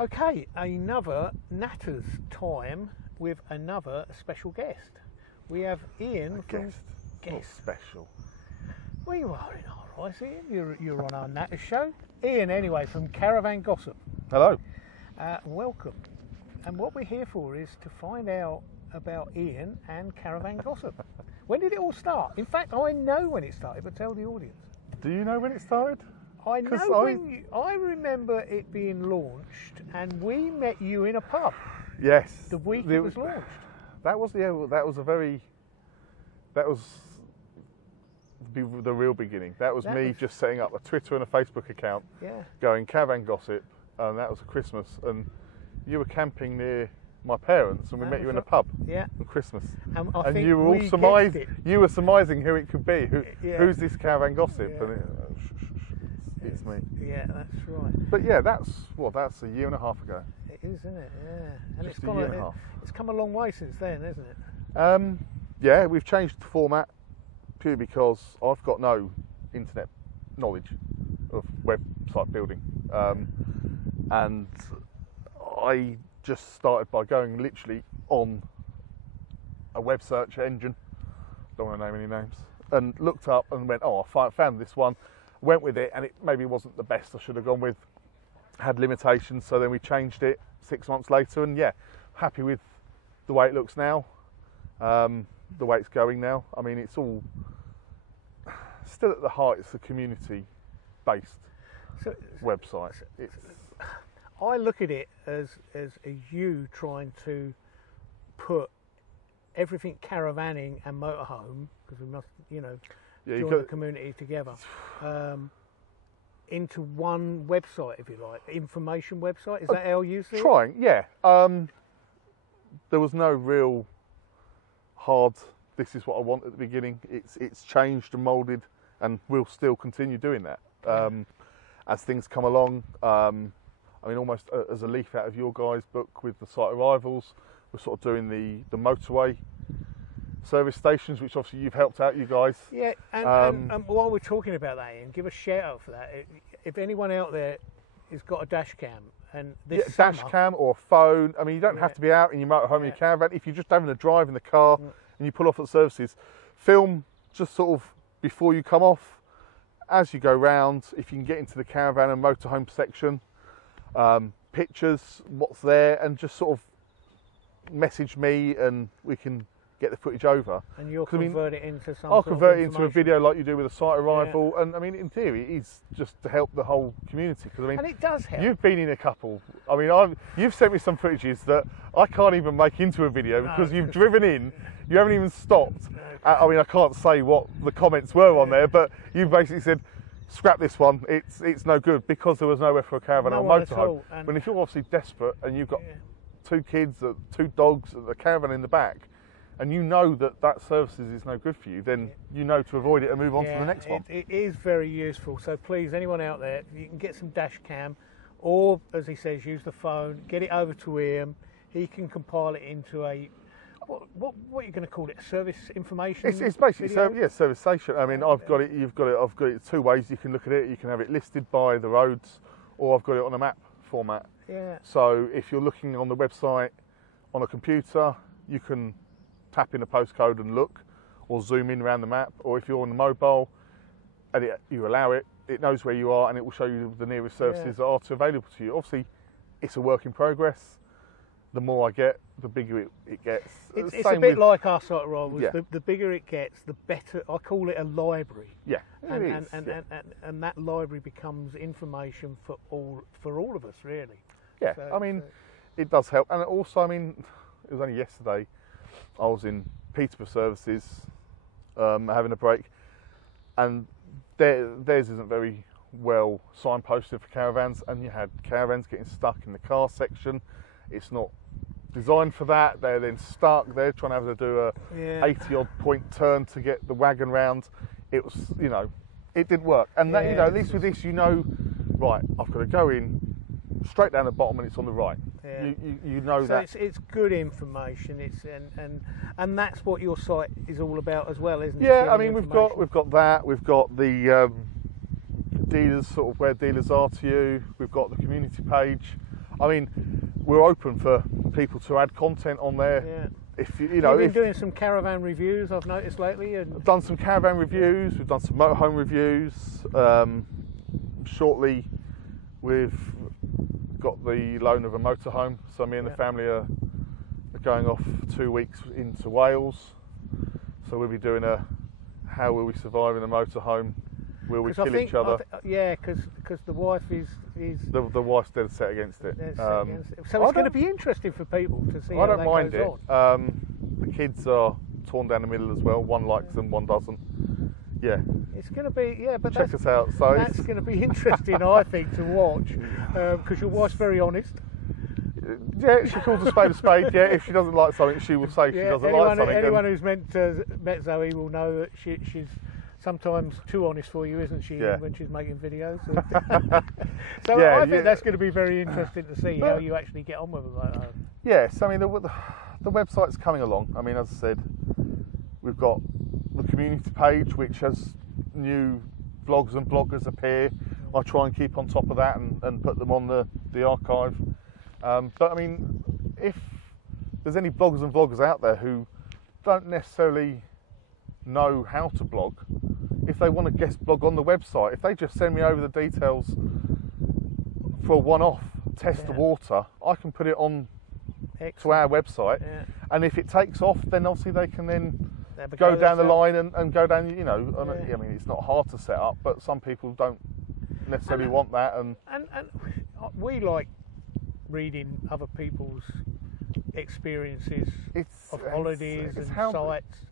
Okay, another Natter's time with another special guest. We have Iain from Not special. Well, you are in our eyes, Iain. You're on our Natter show. Iain, anyway, from Caravan Gossip. Hello. Welcome. And what we're here for is to find out about Iain and Caravan Gossip. When did it all start? In fact, I know when it started, but tell the audience. Do you know when it started? I know I remember it being launched, and we met you in a pub. Yes. The week it was launched. That was the real beginning. That was me just setting up a Twitter and a Facebook account. Yeah. Going Caravan Gossip, and that was Christmas, and you were camping near my parents, and we met you in a pub. Yeah. On Christmas. And you were all surmising who it could be. Who's this Caravan Gossip? Yeah. And it's me. Yeah, that's right. But yeah, that's a year and a half ago. It is, isn't it? Yeah. And Just a year and a half. It's come a long way since then, hasn't it? Yeah, we've changed the format purely because I've got no internet knowledge of website building, and I just started by going literally on a web search engine. Don't want to name any names. And looked up and went, oh, I found this one. Went with it, and it maybe wasn't the best I should have gone with. Had limitations, so then we changed it 6 months later, and yeah, happy with the way it looks now, the way it's going now. I mean, it's all still at the heart. It's a community-based website. I look at it as you trying to put everything caravanning and motorhome, because we must, join the community together, into one website, if you like, information website. Is that how you see it? Trying, yeah. There was no real hard, this is what I want at the beginning. It's changed and moulded, and we'll still continue doing that as things come along. I mean, almost as a leaf out of your guys' book with the site arrivals, we're sort of doing the motorway service stations, which obviously you've helped out, you guys. Yeah, and while we're talking about that, Iain, give a shout out for that. If anyone out there has got a dash cam, and this summer, dash cam or a phone. I mean, you don't have to be out in your motorhome in your caravan. If you're just having a drive in the car and you pull off at services, film just sort of before you come off, as you go round. If you can get into the caravan and motorhome section, pictures, what's there, and just sort of message me, and we can get the footage over. And you'll convert it into something. I'll convert it into a video like you do with a site arrival, and I mean, in theory, it's just to help the whole community. Because I mean, and it does help. You've been in a couple. I mean, you've sent me some footages that I can't even make into a video because you've driven in. You haven't even stopped. I mean, I can't say what the comments were on there, but you basically said, scrap this one. It's no good because there was nowhere for a caravan or motorhome. But if you're obviously desperate and you've got 2 kids, 2 dogs, a caravan in the back, and you know that services is no good for you, then you know to avoid it and move on to the next one. It is very useful. So please, anyone out there, you can get some dash cam, or as he says, use the phone, get it over to him. He can compile it into a what are you going to call it? Service information. It's basically service station. I mean, I've got it. You've got it. I've got it 2 ways. You can look at it. You can have it listed by the roads, or I've got it on a map format. Yeah. So if you're looking on the website on a computer, you can tap in a postcode and look, or zoom in around the map, or if you're on the mobile and you allow it, it knows where you are and it will show you the nearest services that are available to you. Obviously, it's a work in progress. The more I get, the bigger it gets. It's a bit like our site arrivals. Yeah. The bigger it gets, the better. I call it a library. Yeah, and that library becomes information for all of us, really. Yeah, so, I mean, it does help. And also, I mean, it was only yesterday, I was in Peterborough Services having a break, and theirs isn't very well signposted for caravans, and you had caravans getting stuck in the car section. It's not designed for that. They're then stuck. They're trying to have to do a 80-odd point turn to get the wagon round. It was, it didn't work. And that, at least with this, right, I've got to go in straight down the bottom and it's on the right. Yeah. You know so that. It's good information. It's and that's what your site is all about as well, isn't it? Yeah, I mean, we've got that. We've got the dealers, sort of where dealers are to you. We've got the community page. I mean, we're open for people to add content on there. Yeah. If you know, you've been doing some caravan reviews, I've noticed lately, and I've done some caravan reviews. We've done some motorhome reviews. Shortly, we've got the loan of a motorhome, so me and the family are going off 2 weeks into Wales. So we'll be doing a how will we survive in a motorhome? Will we kill each other? Yeah, because the wife is the wife's dead set against it. So it's going to be interesting for people to see. I don't mind it. The kids are torn down the middle as well. One likes them, one doesn't. Yeah, it's going to be but check us out. So that's going to be interesting, I think, to watch because your wife's very honest. Yeah, she calls a spade. Yeah, if she doesn't like something, she will say she doesn't like something. Anyone who's met Zoe will know that she's sometimes too honest for you, isn't she? Yeah. When she's making videos. So yeah, I think that's going to be very interesting to see how you actually get on with it. Like that. Yes, I mean the website's coming along. I mean, as I said, we've got the community page which has new vlogs and bloggers appear. I try and keep on top of that and put them on the archive. But I mean, if there's any bloggers and vloggers out there who don't necessarily know how to blog, if they want to guest blog on the website, if they just send me over the details for a one-off test the water, I can put it on to our website, and if it takes off, then obviously they can then go down the line and go down, you know. I mean, it's not hard to set up, but some people don't necessarily want that. And we like reading other people's experiences of holidays and sites.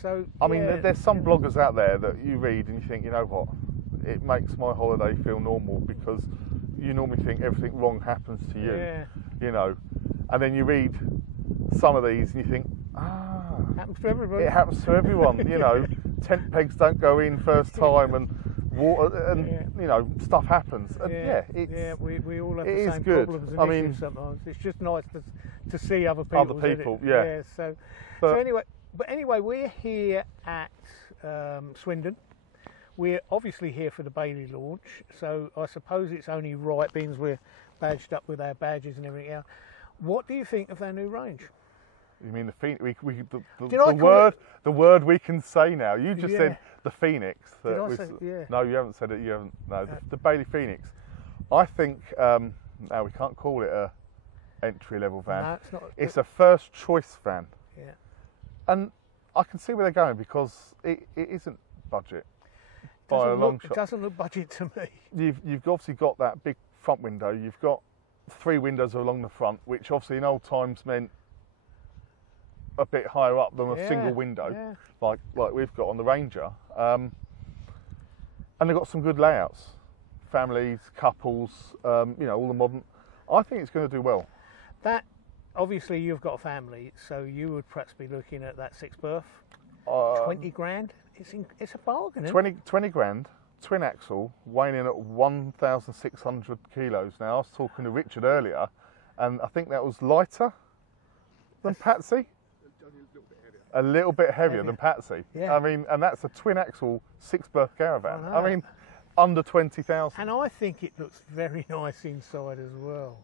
So I mean, there's some bloggers out there that you read and you think, you know what, it makes my holiday feel normal, because you normally think everything wrong happens to you, you know, and then you read some of these and you think, happens to everybody. It happens to everyone, you know. Tent pegs don't go in first time, and water, and you know, stuff happens. And we all have the same problems and issues sometimes. It's just nice to see other people. So anyway, we're here at Swindon. We're obviously here for the Bailey launch, so I suppose it's only right, being we're badged up with our badges and everything else. What do you think of their new range? You mean the Phoenix? The word we can say now. You just said the Phoenix. No, you haven't said it. You haven't. No, the Bailey Phoenix. I think now we can't call it a entry level van. No, it's not. It's a first choice van. Yeah. And I can see where they're going, because it isn't budget by a long shot. It doesn't look budget to me. You've obviously got that big front window. You've got 3 windows along the front, which obviously in old times meant a bit higher up than a single window, like we've got on the Ranger. And they've got some good layouts, families, couples, you know, all the modern. I think it's going to do well. That, obviously you've got a family, so you would perhaps be looking at that 6 berth, 20 grand. It's a bargain, isn't it? 20 grand, twin axle, weighing in at 1,600 kilos. Now I was talking to Richard earlier, and I think that was lighter than Patsy. A little bit heavier than Patsy. Yeah. I mean, and that's a twin axle 6 berth caravan. I mean, under 20,000. And I think it looks very nice inside as well.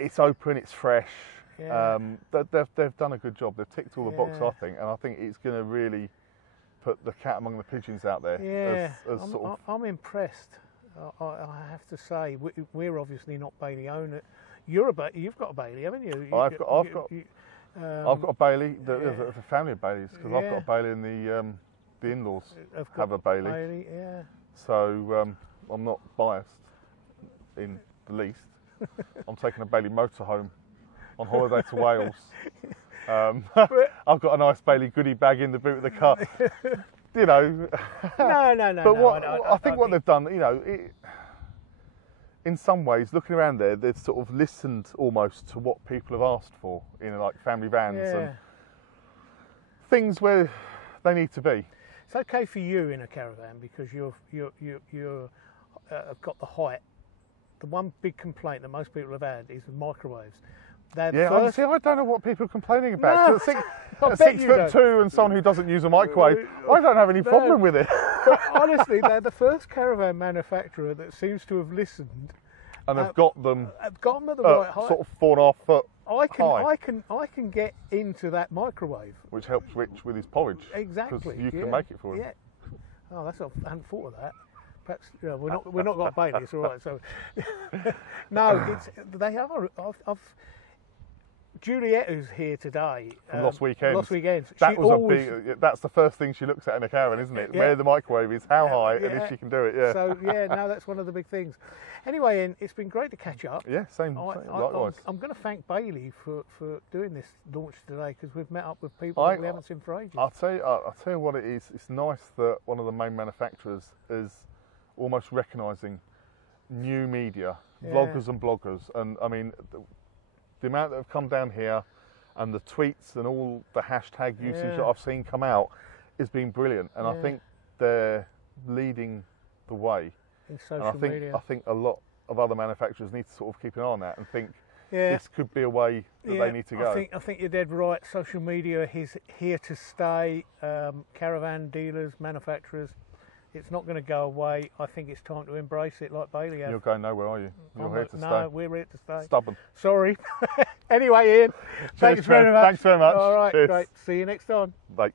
It's open, it's fresh. Yeah. They've done a good job. They've ticked all the boxes, I think, and I think it's going to really put the cat among the pigeons out there. Yeah, I'm impressed. I have to say, we're obviously not Bailey owners. You've got a Bailey, haven't you? I've got a Bailey. There's a family of Baileys, because I've got a Bailey, and the in-laws have a Bailey. So I'm not biased in the least. I'm taking a Bailey motorhome on holiday to Wales. I've got a nice Bailey goodie bag in the boot of the car. You know. No. But I think what they've done, you know, in some ways, looking around there, they've sort of listened almost to what people have asked for in like family vans and things where they need to be. It's okay for you in a caravan, because you're got the height. The one big complaint that most people have had is the microwaves. Honestly, I don't know what people are complaining about. No, at 6'2" and someone who doesn't use a microwave, I don't have any problem with it. But honestly, they're the first caravan manufacturer that seems to have listened And I've got them. I've got them at the right height. Sort of 4.5 foot high. I can get into that microwave. Which helps Rich with his porridge. Exactly. Because you can make it for him. Yeah. Oh, I hadn't thought of that. Perhaps we're not got Bailey. It's all right. So no, they are. Juliet, who's here today, from Lost Weekends. Lost Weekends. That's the first thing she looks at in a caravan, isn't it? Yeah. Where the microwave is, how high, and if she can do it. Yeah. So no, that's one of the big things. Anyway, Ian, it's been great to catch up. Yeah, same likewise. I'm going to thank Bailey for doing this launch today, because we've met up with people that we haven't seen for ages. I'll tell you what it is. It's nice that one of the main manufacturers is almost recognising new media, vloggers and bloggers, and I mean the amount that have come down here and the tweets and all the hashtag usage that I've seen come out has been brilliant, and I think they're leading the way. In social media. I think a lot of other manufacturers need to sort of keep an eye on that and think this could be a way that they need to go. I think you're dead right. Social media is here to stay. Caravan dealers, manufacturers, it's not going to go away. I think it's time to embrace it like Bailey has. You're going nowhere, are you? You're here to stay. No, we're here to stay. Stubborn. Sorry. Anyway, Ian, thanks very much. Thanks very much. All right, Cheers. great. See you next time. Bye.